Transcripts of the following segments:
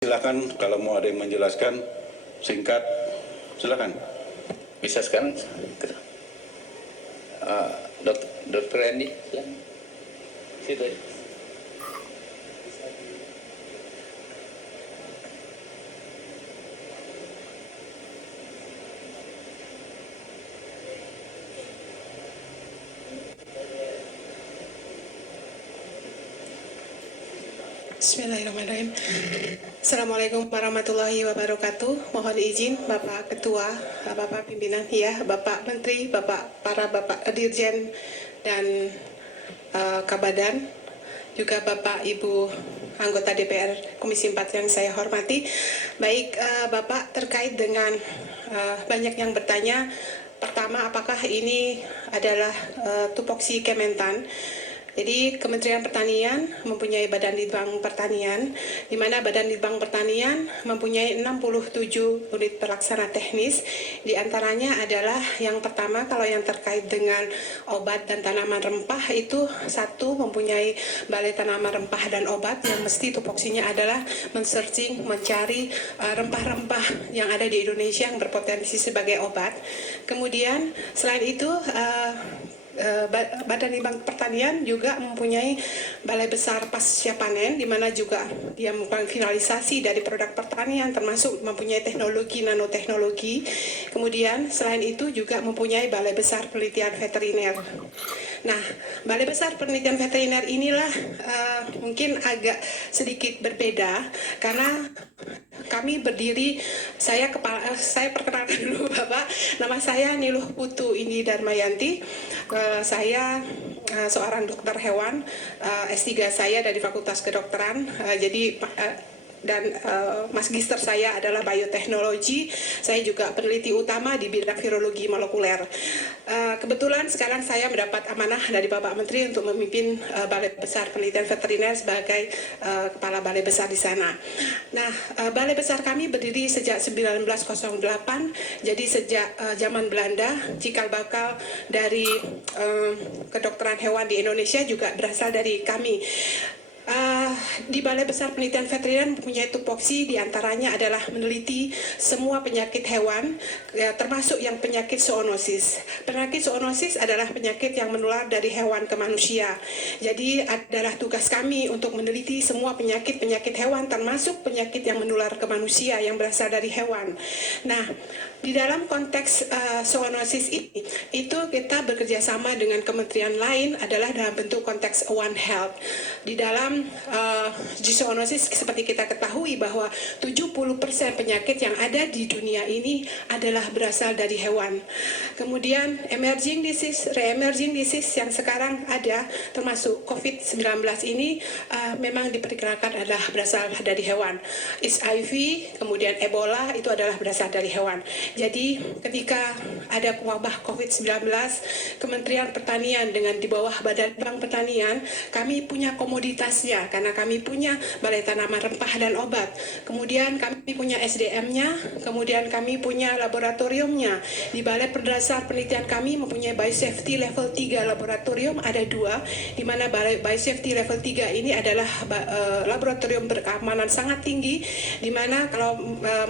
Silakan kalau mau ada yang menjelaskan singkat, silakan. Bisa sekarang, Dr. Andy, silakan. Situ aja. Bismillahirrahmanirrahim. Assalamualaikum warahmatullahi wabarakatuh. Mohon izin Bapak Ketua, Bapak Pimpinan, ya, Bapak Menteri, para Bapak Dirjen dan Kabadan, juga Bapak Ibu anggota DPR Komisi 4 yang saya hormati. Baik, Bapak, terkait dengan banyak yang bertanya. Pertama, apakah ini adalah tupoksi Kementan? Jadi Kementerian Pertanian mempunyai Badan Litbang Pertanian, di mana Badan Litbang Pertanian mempunyai 67 unit pelaksana teknis. Di antaranya adalah yang pertama, kalau yang terkait dengan obat dan tanaman rempah, itu satu mempunyai Balai Tanaman Rempah dan Obat yang mesti tupoksinya adalah men-searching, mencari rempah-rempah yang ada di Indonesia yang berpotensi sebagai obat. Kemudian selain itu Badan Litbang Pertanian juga mempunyai Balai Besar Pasca Panen, di mana juga dia melakukan finalisasi dari produk pertanian, termasuk mempunyai teknologi nanoteknologi. Kemudian selain itu juga mempunyai Balai Besar Penelitian Veteriner. Nah, Balai Besar Penelitian Veteriner inilah mungkin agak sedikit berbeda, karena kami berdiri, saya perkenalkan dulu Bapak, nama saya Niluh Putu Indi Darmayanti. Saya seorang dokter hewan, S3 saya dari Fakultas Kedokteran, dan magister saya adalah bioteknologi. Saya juga peneliti utama di bidang virologi molekuler. Kebetulan sekarang saya mendapat amanah dari Bapak Menteri untuk memimpin Balai Besar Penelitian Veteriner sebagai kepala balai besar di sana. Nah, balai besar kami berdiri sejak 1908, jadi sejak zaman Belanda. Cikal bakal dari kedokteran hewan di Indonesia juga berasal dari kami. Di Balai Besar Penelitian Veteriner mempunyai tupoksi, diantaranya adalah meneliti semua penyakit hewan, ya, termasuk yang penyakit zoonosis. Penyakit zoonosis adalah penyakit yang menular dari hewan ke manusia. Jadi adalah tugas kami untuk meneliti semua penyakit-penyakit hewan, termasuk penyakit yang menular ke manusia yang berasal dari hewan. Nah, di dalam konteks zoonosis ini, itu kita bekerja sama dengan kementerian lain adalah dalam bentuk konteks One Health. Di dalam zoonosis, seperti kita ketahui bahwa 70% penyakit yang ada di dunia ini adalah berasal dari hewan. Kemudian emerging disease, re-emerging disease yang sekarang ada, termasuk COVID-19 ini memang diperkirakan adalah berasal dari hewan. HIV, kemudian Ebola itu adalah berasal dari hewan. Jadi ketika ada wabah COVID-19, Kementerian Pertanian dengan di bawah Badan Litbang Pertanian, kami punya komoditasnya, karena kami punya Balai Tanaman Rempah dan Obat. Kemudian kami punya SDM-nya, kemudian kami punya laboratoriumnya. Di Balai Berdasar Penelitian kami mempunyai Biosafety Level 3 laboratorium, ada 2, di mana Biosafety Level 3 ini adalah laboratorium berkeamanan sangat tinggi, di mana kalau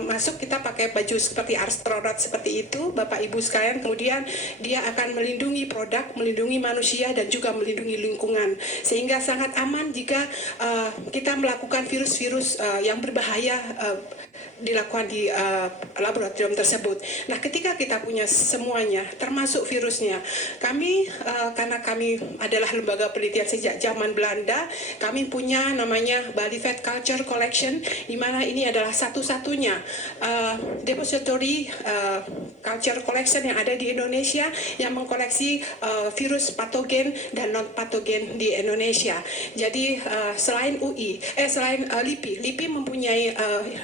masuk kita pakai baju seperti astronot seperti itu, Bapak Ibu sekalian. Kemudian dia akan melindungi produk, melindungi manusia, dan juga melindungi lingkungan, sehingga sangat aman jika kita melakukan virus-virus yang berbahaya dilakukan di laboratorium tersebut. Nah, ketika kita punya semuanya, termasuk virusnya, kami karena kami adalah lembaga penelitian sejak zaman Belanda, kami punya namanya Bali Vet Culture Collection, di mana ini adalah satu-satunya depository culture collection yang ada di Indonesia yang mengkoleksi virus patogen dan non patogen di Indonesia. Jadi selain LIPI mempunyai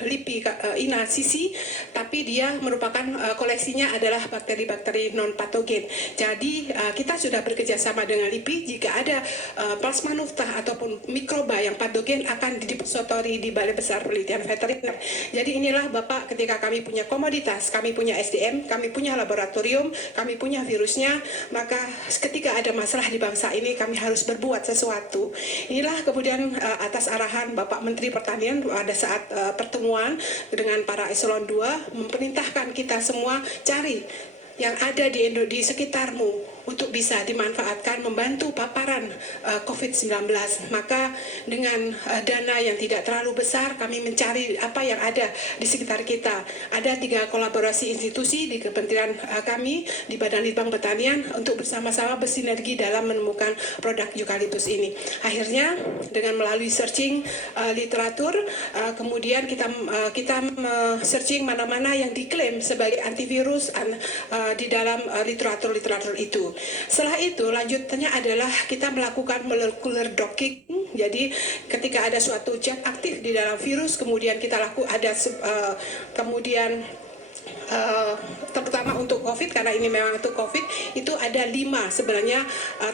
LIPI inasisi, tapi dia merupakan koleksinya adalah bakteri-bakteri non patogen. Jadi kita sudah bekerja sama dengan LIPI. Jika ada plasma nuftah ataupun mikroba yang patogen akan didepositori di Balai Besar Penelitian Veteriner. Jadi inilah Bapak, ketika kami punya komoditas, kami punya SDM, kami punya laboratorium, kami punya virusnya, maka ketika ada masalah di bangsa ini kami harus berbuat sesuatu. Inilah kemudian atas arahan Bapak Menteri Pertanian pada saat pertemuan dengan para eselon 2 memerintahkan kita semua cari yang ada di sekitarmu untuk bisa dimanfaatkan membantu paparan COVID-19. Maka dengan dana yang tidak terlalu besar, kami mencari apa yang ada di sekitar kita. Ada 3 kolaborasi institusi di kementerian kami, di Badan Litbang Pertanian, untuk bersama-sama bersinergi dalam menemukan produk eukaliptus ini. Akhirnya dengan melalui searching literatur, kemudian kita searching mana-mana yang diklaim sebagai antivirus di dalam literatur itu. Setelah itu lanjutannya adalah kita melakukan molecular docking. Jadi ketika ada suatu zat aktif di dalam virus, kemudian kita terutama untuk COVID, karena ini memang untuk COVID, itu ada 5 sebenarnya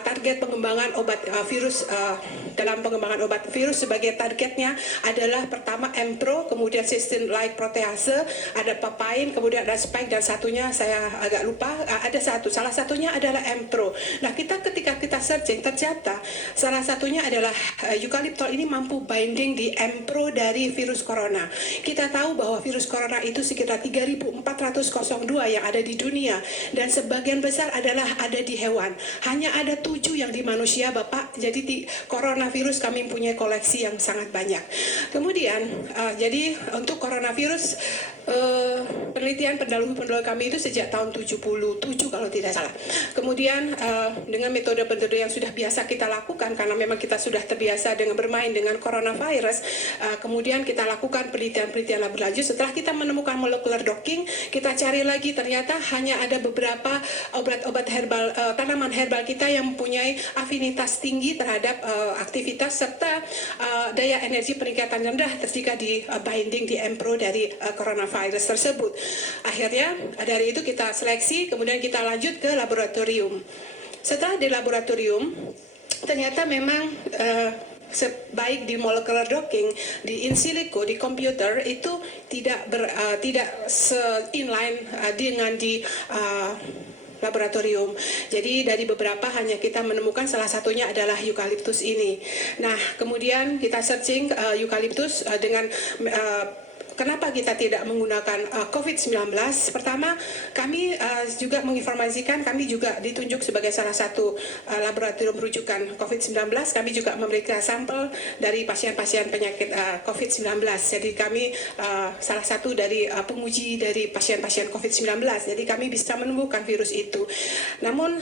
target pengembangan obat virus. Dalam pengembangan obat virus sebagai targetnya adalah pertama Mpro, kemudian cysteine like protease, ada papain, kemudian ada spike, dan satunya saya agak lupa, salah satunya adalah Mpro. Nah, ketika kita searching ternyata salah satunya adalah eukaliptol ini mampu binding di Mpro dari virus corona. Kita tahu bahwa virus corona itu sekitar 3.402 yang ada di dunia, dan sebagian besar adalah ada di hewan. Hanya ada 7 yang di manusia, Bapak. Jadi di coronavirus kami punya koleksi yang sangat banyak. Kemudian jadi untuk coronavirus penelitian pendahulu kami itu sejak tahun 77 kalau tidak salah. Kemudian dengan metode-metode yang sudah biasa kita lakukan, karena memang kita sudah terbiasa dengan bermain dengan coronavirus, kemudian kita lakukan penelitian-penelitian lebih lanjut. Setelah kita menemukan molecular docking, kita cari lagi, ternyata hanya ada beberapa obat-obat herbal, tanaman herbal kita yang mempunyai afinitas tinggi terhadap aktivitas serta daya energi peningkatan rendah ketika di binding di Mpro dari coronavirus tersebut. Akhirnya dari itu kita seleksi, kemudian kita lanjut ke laboratorium. Setelah di laboratorium, ternyata memang baik di molecular docking, di in silico, di komputer itu tidak inline dengan di laboratorium. Jadi dari beberapa hanya kita menemukan salah satunya adalah eukaliptus ini. Nah, kemudian kita searching eukaliptus dengan kenapa kita tidak menggunakan COVID-19? Pertama, kami juga menginformasikan, kami juga ditunjuk sebagai salah satu laboratorium rujukan COVID-19. Kami juga memeriksa sampel dari pasien-pasien penyakit COVID-19. Jadi kami salah satu dari penguji dari pasien-pasien COVID-19. Jadi kami bisa menemukan virus itu. Namun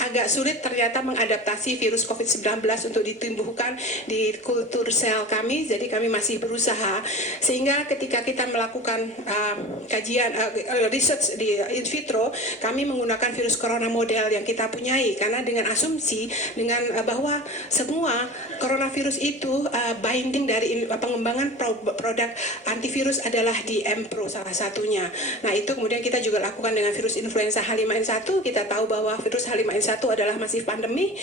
agak sulit ternyata mengadaptasi virus COVID-19 untuk ditumbuhkan di kultur sel kami, jadi kami masih berusaha. Sehingga ketika kita melakukan kajian research di in vitro, kami menggunakan virus corona model yang kita punyai, karena dengan asumsi dengan bahwa semua coronavirus itu binding dari pengembangan produk antivirus adalah di Mpro salah satunya. Nah, itu kemudian kita juga lakukan dengan virus influenza H5N1. Kita tahu bahwa virus H5N1 adalah masih pandemi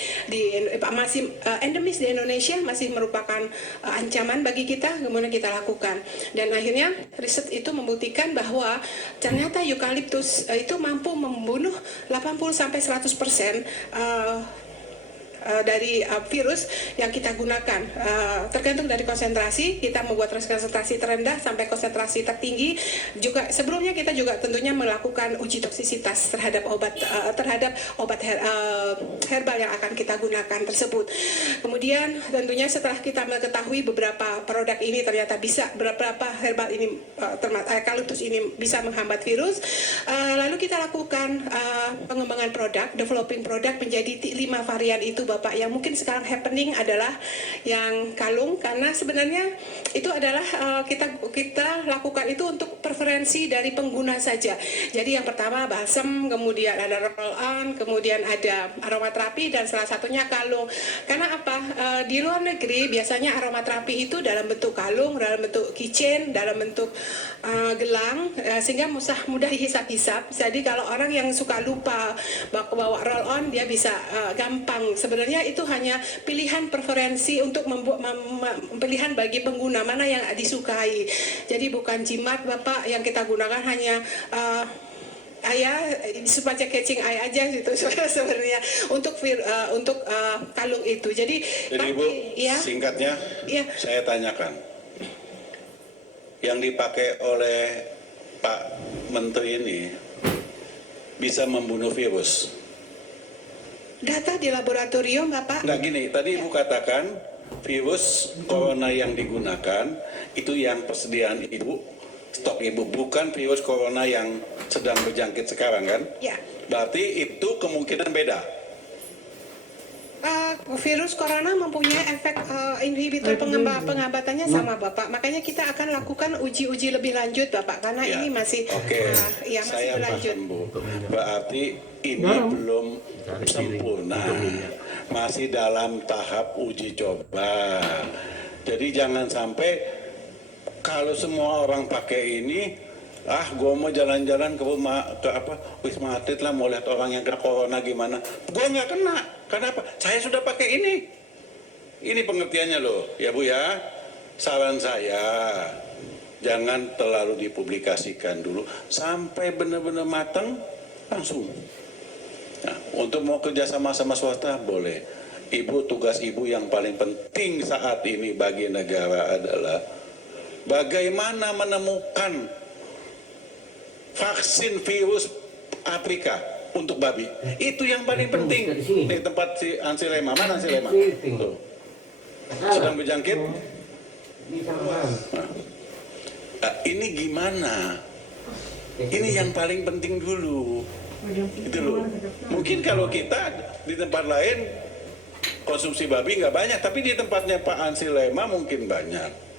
masih endemis di Indonesia, masih merupakan ancaman bagi kita. Kemudian kita lakukan, dan akhirnya riset itu membuktikan bahwa ternyata eukaliptus itu mampu membunuh 80-100% dari virus yang kita gunakan, tergantung dari konsentrasi. Kita membuat konsentrasi terendah sampai konsentrasi tertinggi. Juga sebelumnya kita juga tentunya melakukan uji toksisitas terhadap obat herbal yang akan kita gunakan tersebut. Kemudian tentunya setelah kita mengetahui beberapa produk ini ternyata bisa, beberapa herbal ini eukaliptus ini bisa menghambat virus, lalu kita lakukan pengembangan produk, developing produk menjadi 5 varian itu, Bapak. Yang mungkin sekarang happening adalah yang kalung, karena sebenarnya itu adalah kita lakukan itu untuk preferensi dari pengguna saja. Jadi yang pertama balsam, kemudian ada roll on, kemudian ada aromaterapi, dan salah satunya kalung. Karena apa? Di luar negeri biasanya aromaterapi itu dalam bentuk kalung, dalam bentuk keychain, dalam bentuk gelang, sehingga mudah dihisap-hisap. Jadi kalau orang yang suka lupa bawa roll on, dia bisa gampang. Sebenarnya itu hanya pilihan preferensi untuk membuat pilihan bagi pengguna mana yang disukai. Jadi bukan jimat, Bapak, yang kita gunakan hanya ya semacam catching eye aja gitu sebenarnya untuk kalung itu. Jadi Bu, ya, singkatnya ya. saya tanyakan, yang dipakai oleh Pak Menteri ini bisa membunuh virus? Data di laboratorium, Bapak. Nggak gini, tadi Ibu katakan virus corona yang digunakan itu yang persediaan Ibu, stok Ibu, bukan virus corona yang sedang berjangkit sekarang kan? Ya. Berarti itu kemungkinan beda. Virus corona mempunyai efek inhibitor pengambatannya sama Bapak. Makanya kita akan lakukan uji-uji lebih lanjut Bapak, karena Ya. ini masih ya masih Saya berlanjut. paham Bu. Berarti ini belum sempurna, masih dalam tahap uji coba. Jadi jangan sampai kalau semua orang pakai ini, gue mau jalan-jalan ke Wisma Atlet lah, mau lihat orang yang kena corona gimana. Gue nggak kena. Kenapa? Saya sudah pakai ini. Ini pengertiannya loh, ya Bu ya. Saran saya, jangan terlalu dipublikasikan dulu. Sampai benar-benar matang, langsung. Nah, untuk mau kerja sama swasta, boleh. Ibu, tugas Ibu yang paling penting saat ini bagi negara adalah bagaimana menemukan vaksin virus Afrika untuk babi. Itu yang paling penting. Di tempat si Ansilema. Mana Ansilema? Tuh. Sedang berjangkit. Nah, ini gimana? Ini yang paling penting dulu. Gitu loh. Mungkin kalau kita di tempat lain konsumsi babi nggak banyak, tapi di tempatnya Pak Ansilema mungkin banyak.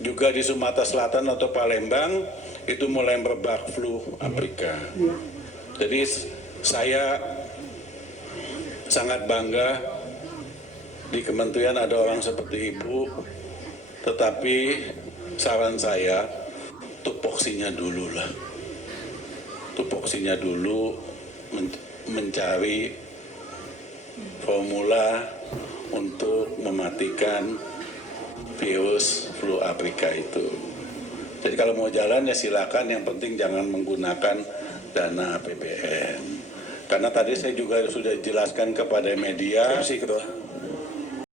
Juga di Sumatera Selatan atau Palembang itu mulai merebak flu Afrika. Jadi saya sangat bangga di kementerian ada orang seperti Ibu, tetapi saran saya tupoksinya dulu lah. Tupoksinya dulu mencari formula untuk mematikan virus flu Afrika itu. Jadi kalau mau jalan ya silakan, yang penting jangan menggunakan dana APBN. Karena tadi saya juga sudah jelaskan kepada media,